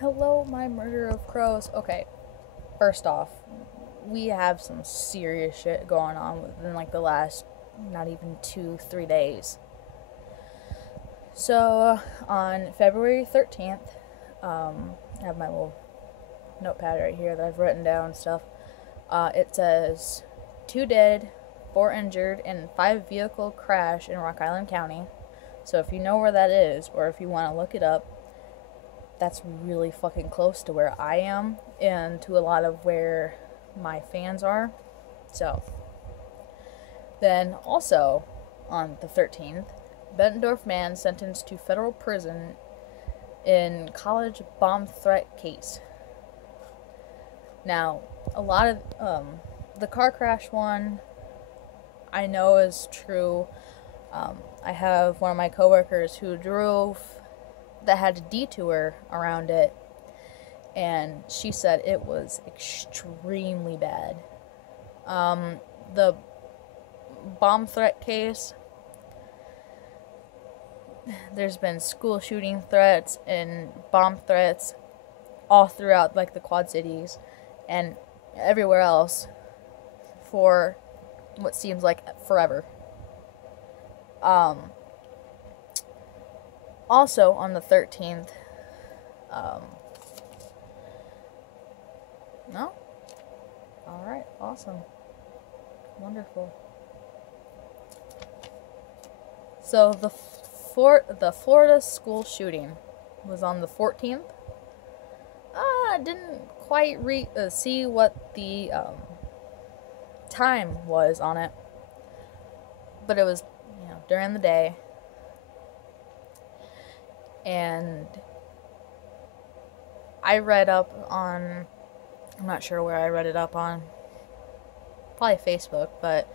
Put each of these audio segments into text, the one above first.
Hello, my murder of crows. Okay, first off, we have some serious shit going on within like the last not even 2, 3 days. So, on February 13th, I have my little notepad right here that I've written down stuff. It says 2 dead, 4 injured in 5 vehicle crash in Rock Island County. So, if you know where that is, or if you want to look it up, that's really fucking close to where I am and to a lot of where my fans are. So, then also on the 13th, Bettendorf man sentenced to federal prison in college bomb threat case. Now, a lot of the car crash one I know is true. I have one of my coworkers who drove that had a detour around it, and she said it was extremely bad. The bomb threat case, there's been school shooting threats and bomb threats all throughout like the Quad Cities and everywhere else for what seems like forever. Also on the 13th, no? Alright, awesome. Wonderful. So the Florida school shooting was on the 14th. I didn't quite see what the time was on it, but it was during the day, and I read up on. I'm not sure where I read it up on. Probably Facebook, but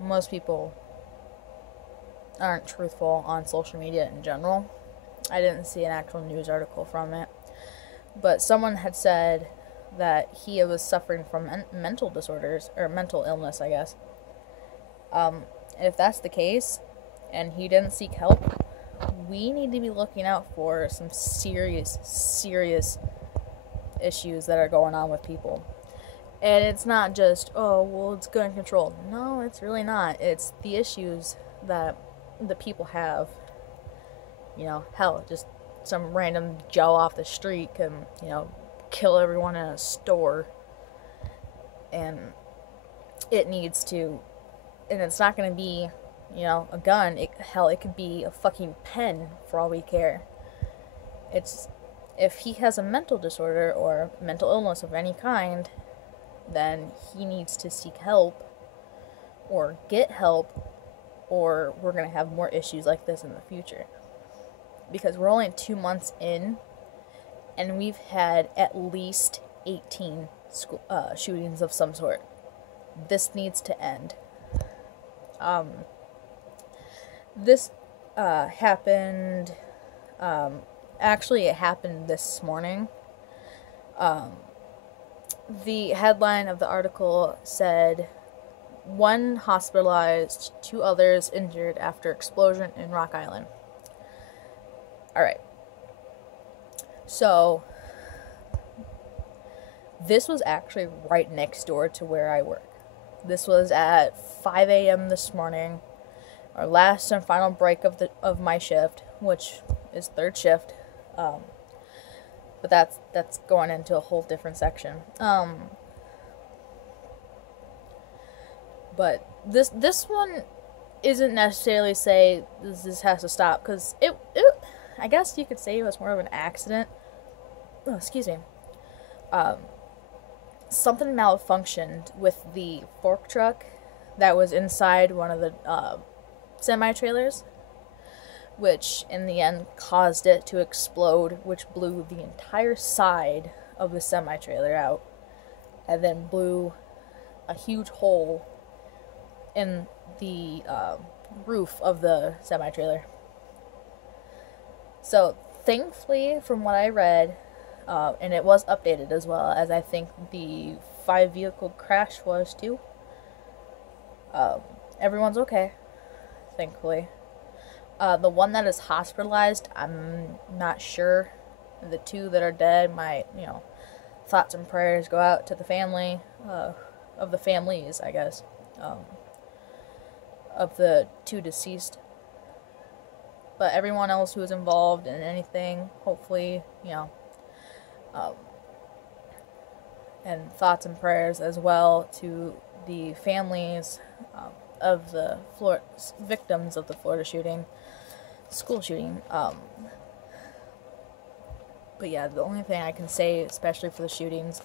most people aren't truthful on social media in general. I didn't see an actual news article from it, but someone had said that he was suffering from mental disorders or mental illness, I guess. If that's the case, and he didn't seek help, we need to be looking out for some serious issues that are going on with people. And it's not just, oh, well, it's gun control. No, it's really not. It's the issues that the people have. Hell, just some random Joe off the street can, kill everyone in a store. And it needs to, and it's not going to be, a gun. It could be a fucking pen for all we care. If he has a mental disorder or mental illness of any kind, then he needs to seek help or get help, or we're going to have more issues like this in the future. Because we're only 2 months in, and we've had at least 18 shootings of some sort. This needs to end. This happened. Actually, it happened this morning. The headline of the article said, 1 hospitalized, 2 others injured after explosion in Rock Island. Alright. So, this was actually right next door to where I work. This was at 5 a.m. this morning, our last and final break of my shift, which is third shift. But that's going into a whole different section. But this one isn't necessarily say this has to stop, because it I guess you could say it was more of an accident. Oh, excuse me. Something malfunctioned with the fork truck that was inside one of the semi-trailers, which in the end caused it to explode, which blew the entire side of the semi-trailer out, and then blew a huge hole in the roof of the semi-trailer. So, thankfully, from what I read, and it was updated as well, as I think the 5-vehicle crash was too, everyone's okay, thankfully. The one that is hospitalized, I'm not sure The two that are dead, my, thoughts and prayers go out to the family, of the families, I guess, of the two deceased. But everyone else who is involved in anything, hopefully, um, and thoughts and prayers as well to the families of the victims of the Florida school shooting. But yeah, the only thing I can say, especially for the shootings,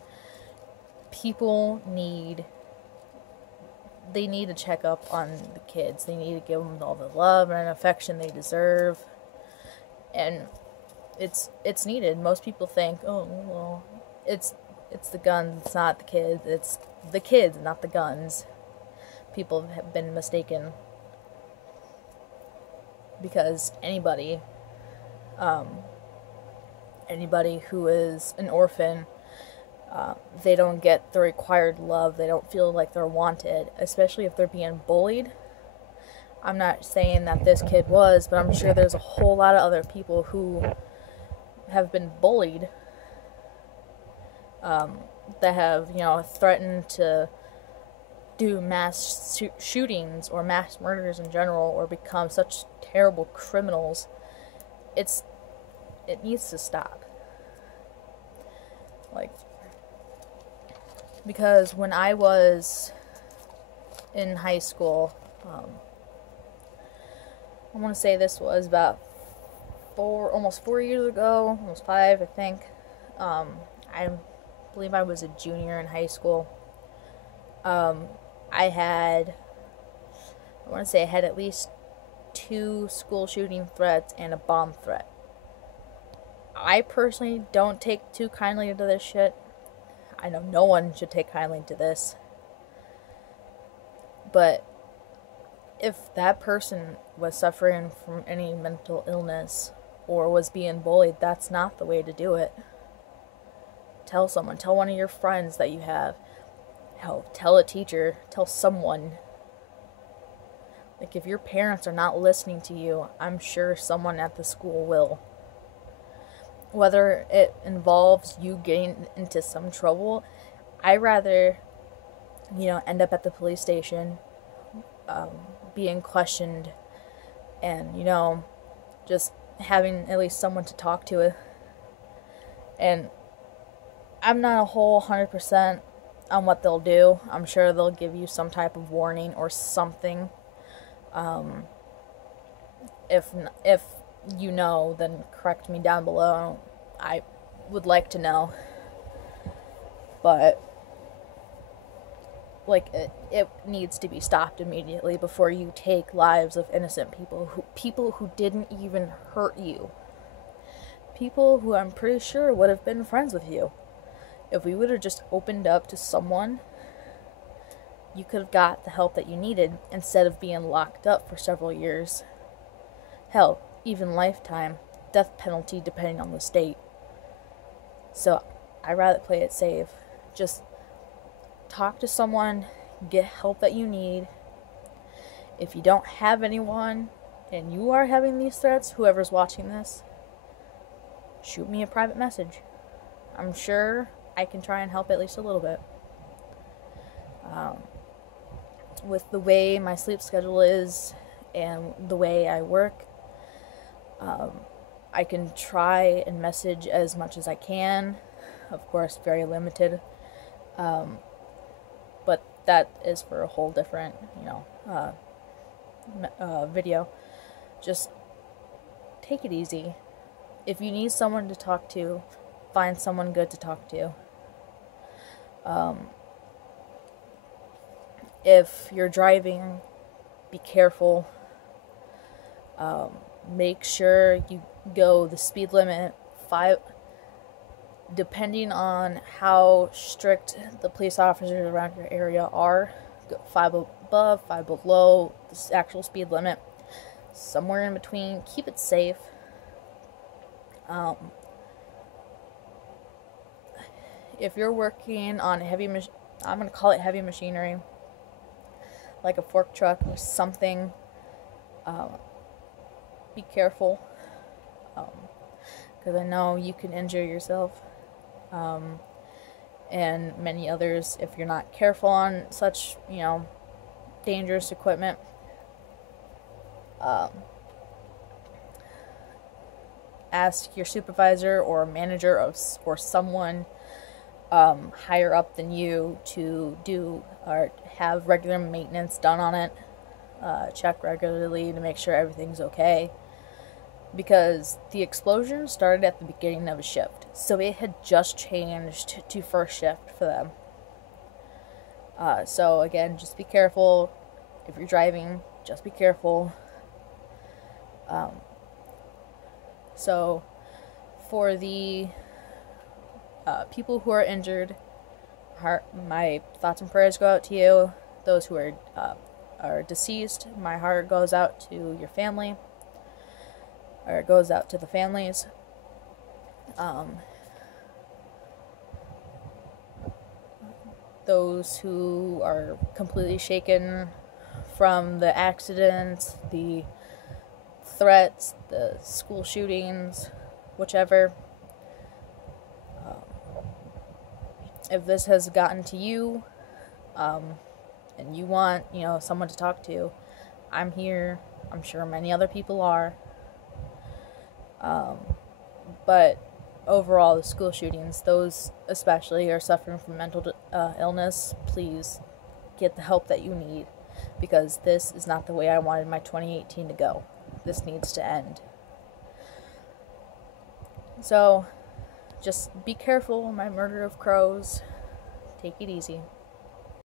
people need to check up on the kids. They need to give them all the love and affection they deserve. And it's needed. Most people think, oh, well, it's the guns, it's not the kids. It's the kids, not the guns. People have been mistaken. Because anybody who is an orphan, they don't get the required love. They don't feel like they're wanted, especially if they're being bullied. I'm not saying that this kid was, but I'm sure there's a whole lot of other people who have been bullied, that have, threatened to do mass shootings or mass murders in general, or become such terrible criminals. It needs to stop. Because when I was in high school, I want to say this was about almost 4 years ago, almost 5, I think. I believe I was a junior in high school. I want to say I had at least 2 school shooting threats and a bomb threat. I personally don't take too kindly to this shit. I know no one should take kindly to this. But if that person was suffering from any mental illness or was being bullied, that's not the way to do it. Tell someone. Tell one of your friends that you have. Hell, tell a teacher. Tell someone. Like, if your parents are not listening to you, I'm sure someone at the school will. Whether it involves you getting into some trouble, I'd rather, end up at the police station, being questioned, and, just having at least someone to talk to. And I'm not a whole 100% on what they'll do. I'm sure they'll give you some type of warning or something. If then correct me down below. I would like to know. But it needs to be stopped immediately before you take lives of innocent people who didn't even hurt you. People who I'm pretty sure would have been friends with you. If we would have just opened up to someone, you could have got the help that you needed instead of being locked up for several years. Hell, even lifetime, death penalty depending on the state. So, I'd rather play it safe. Just talk to someone, get help that you need. If you don't have anyone, and you are having these threats, whoever's watching this, shoot me a private message. I'm sure I can try and help at least a little bit. With the way my sleep schedule is and the way I work, I can try and message as much as I can. Of course, very limited. But that is for a whole different, video. Just take it easy. If you need someone to talk to, find someone good to talk to. If you're driving, be careful. Make sure you go the speed limit 5, depending on how strict the police officers around your area are. Go 5 above, 5 below the actual speed limit. Somewhere in between. Keep it safe. If you're working on I'm going to call it heavy machinery, like a fork truck or something, be careful. because I know you can injure yourself, and many others if you're not careful on such, dangerous equipment. Um, Ask your supervisor or manager or someone higher up than you to do or have regular maintenance done on it. Check regularly to make sure everything's okay. Because the explosion started at the beginning of a shift, so it had just changed to first shift for them. So again, just be careful. If you're driving, just be careful. So for the people who are injured, my thoughts and prayers go out to you. Those who are deceased, my heart goes out to your family, or it goes out to the families. Those who are completely shaken from the accidents, the threats, the school shootings, whichever. If this has gotten to you, and you want, someone to talk to, I'm here. I'm sure many other people are. But overall, the school shootings, those especially are suffering from mental illness. Please get the help that you need, because this is not the way I wanted my 2018 to go. This needs to end. So, just be careful, my murder of crows. Take it easy.